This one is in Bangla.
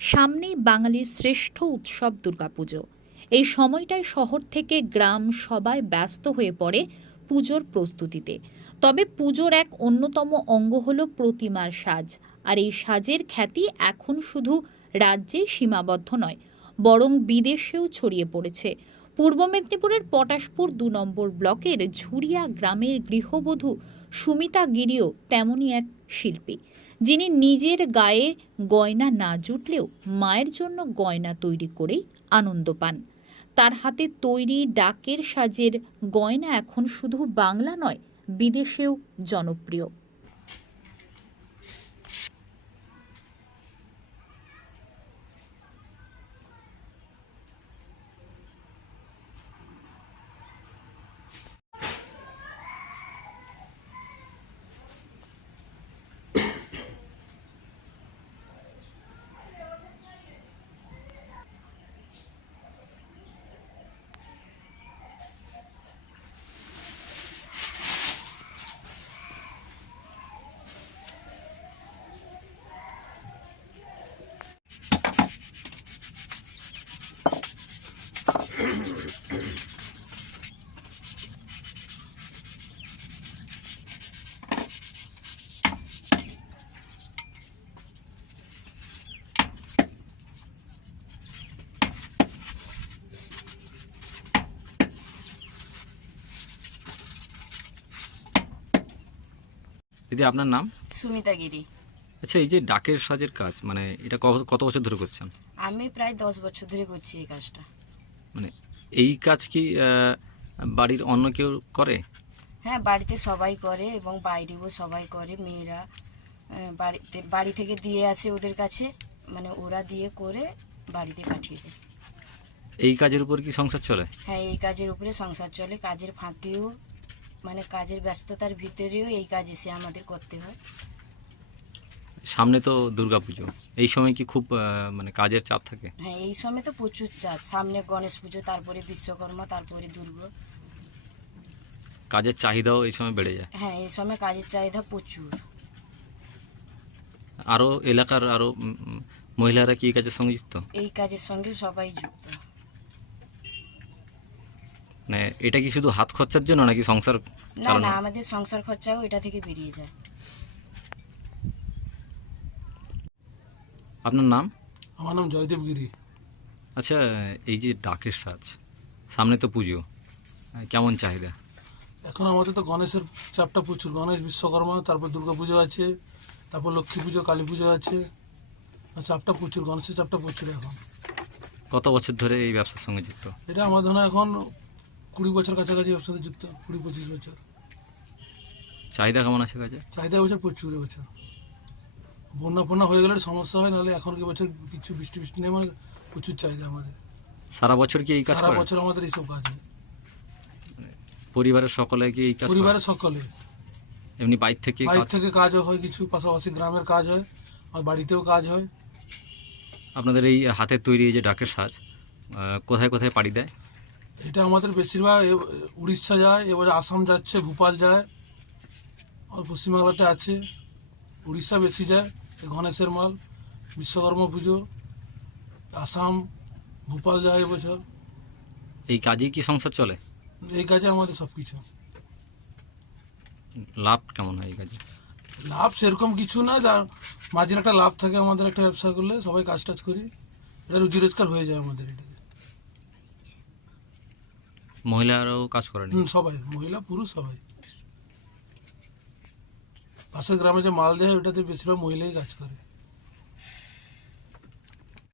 সামনেই বাঙালির শ্রেষ্ঠ উৎসব দুর্গাপুজো। এই সময়টায় শহর থেকে গ্রাম সবাই ব্যস্ত হয়ে পড়ে পুজোর প্রস্তুতিতে। তবে পুজোর এক অন্যতম অঙ্গ হলো প্রতিমার সাজ। আর এই সাজের খ্যাতি এখন শুধু রাজ্যে সীমাবদ্ধ নয়, বরং বিদেশেও ছড়িয়ে পড়েছে। পূর্ব মেদিনীপুরের পটাশপুর ২ নম্বর ব্লকের ঝুরিয়া গ্রামের গৃহবধূ সুমিতা গিরিও তেমনই এক শিল্পী, যিনি নিজের গায়ে গয়না না জুটলেও মায়ের জন্য গয়না তৈরি করেই আনন্দ পান। তার হাতে তৈরি ডাকের সাজের গয়না এখন শুধু বাংলা নয়, বিদেশেও জনপ্রিয়। দিদি, আপনার নাম? সুমিতা গিরি। আচ্ছা, এই যে ডাকের সাজের কাজ, মানে এটা কত বছর ধরে করছেন? আমি প্রায় 10 বছর ধরে করছি এই কাজটা। মানে এই কাজ কি বাড়ির অন্য কেউ করে? হ্যাঁ, বাড়িতে সবাই করে এবং বাইরেও সবাই করে। মেয়েরা বাড়ি থেকে দিয়ে আসে ওদের কাছে, মানে ওরা দিয়ে করে বাড়িতে পাঠিয়ে দেয়। এই কাজের উপর কি সংসার চলে? হ্যাঁ, এই কাজের উপরে সংসার চলে। কাজের ফাঁকেও, মানে কাজের ব্যস্ততার ভিতরেও এই কাজ এসে আমাদের করতে হয়। সামনে তো দুর্গাপুজো, এই সময় কি খুব মানে কাজের চাপ থাকে? হ্যাঁ, এই সময় তো প্রচুর চাপ। সামনে গণেশ পুজো, তারপরে বিশ্বকর্মা, তারপরে দুর্গা। কাজের চাহিদাও এই সময় বেড়ে যায়। হ্যাঁ, এই সময় কাজের চাহিদা প্রচুর। আরও এলাকার আরও মহিলারা কি এই কাজের সঙ্গে যুক্ত? এই কাজের সঙ্গে সবাই যুক্ত। মানে এটা কি শুধু হাত খরচার জন্য নাকি সংসার না চালানো? না, আমাদের সংসার খরচাও এটা থেকে বেরিয়ে যায়। আপনার নাম? আমার নাম জয়দেব গিরি। আচ্ছা, এই যে ডাকের সাজ, সামনে তো পুজো, কেমন চাহিদা? এখন আমাদের তো গণেশের চাপটা প্রচুর। গণেশ, বিশ্বকর্মা, তারপর দুর্গা পুজো আছে, তারপর লক্ষ্মী পুজো, কালী পুজো আছে। চাপটা প্রচুর, গণেশের চাপটা প্রচুর এখন। কত বছর ধরে এই ব্যবসার সঙ্গে যুক্ত? এটা আমার ধরুন এখন 20 বছর কাছাকাছি ব্যবসাতে যুক্ত, 20-25 বছর। চাহিদা কেমন আছে কাজে? চাহিদা এবছর প্রচুর। এবছর বন্যা হয়ে গেলে সমস্যা হয়, নাহলে এখন কি বছর কিছু বৃষ্টি নেই, মানে প্রচুর চাহিদা আমাদের। সারা বছর কি এই কাজ সারা করেন? বছর আমাদের এইসব কাজ হয়। পরিবারের সকলে কি এই কাজ করেন? পরিবারের সকলে। এমনি বাইরে থেকে বাইরে কাজ? থেকে কাজও হয় কিছু, পাশাপাশি গ্রামের কাজ হয়, আর বাড়িতেও কাজ হয়। আপনাদের এই হাতের তৈরি এই যে ডাকের সাজ কোথায় কোথায় পাড়ি দেয়? এটা আমাদের বেশিরভাগ উড়িষ্যা যায়, এবারে আসাম যাচ্ছে, ভোপাল যায়, আর পশ্চিমবাংলাতে আছে। উড়িষ্যা বেশি যায় এই গণেশের মাল। বিশ্বকর্মা পুজো আসাম, ভোপাল যায় এবছর। এই কাজেই কি সংসার চলে? এই কাজে আমাদের সব কিছু। লাভ কেমন হয় এই কাজে? লাভ সেরকম কিছু না, যার মাঝে একটা লাভ থাকে আমাদের। একটা ব্যবসা করলে সবাই কাজ টাজ করি, এটা রুজি রোজগার হয়ে যায় আমাদের এটাতে। মহিলারাও কাজ করেন? সবাই, মহিলা পুরুষ সবাই। পাশের গ্রামে যে মাল দেয় ওটাতে বেশিরভাগ মহিলাই কাজ করে।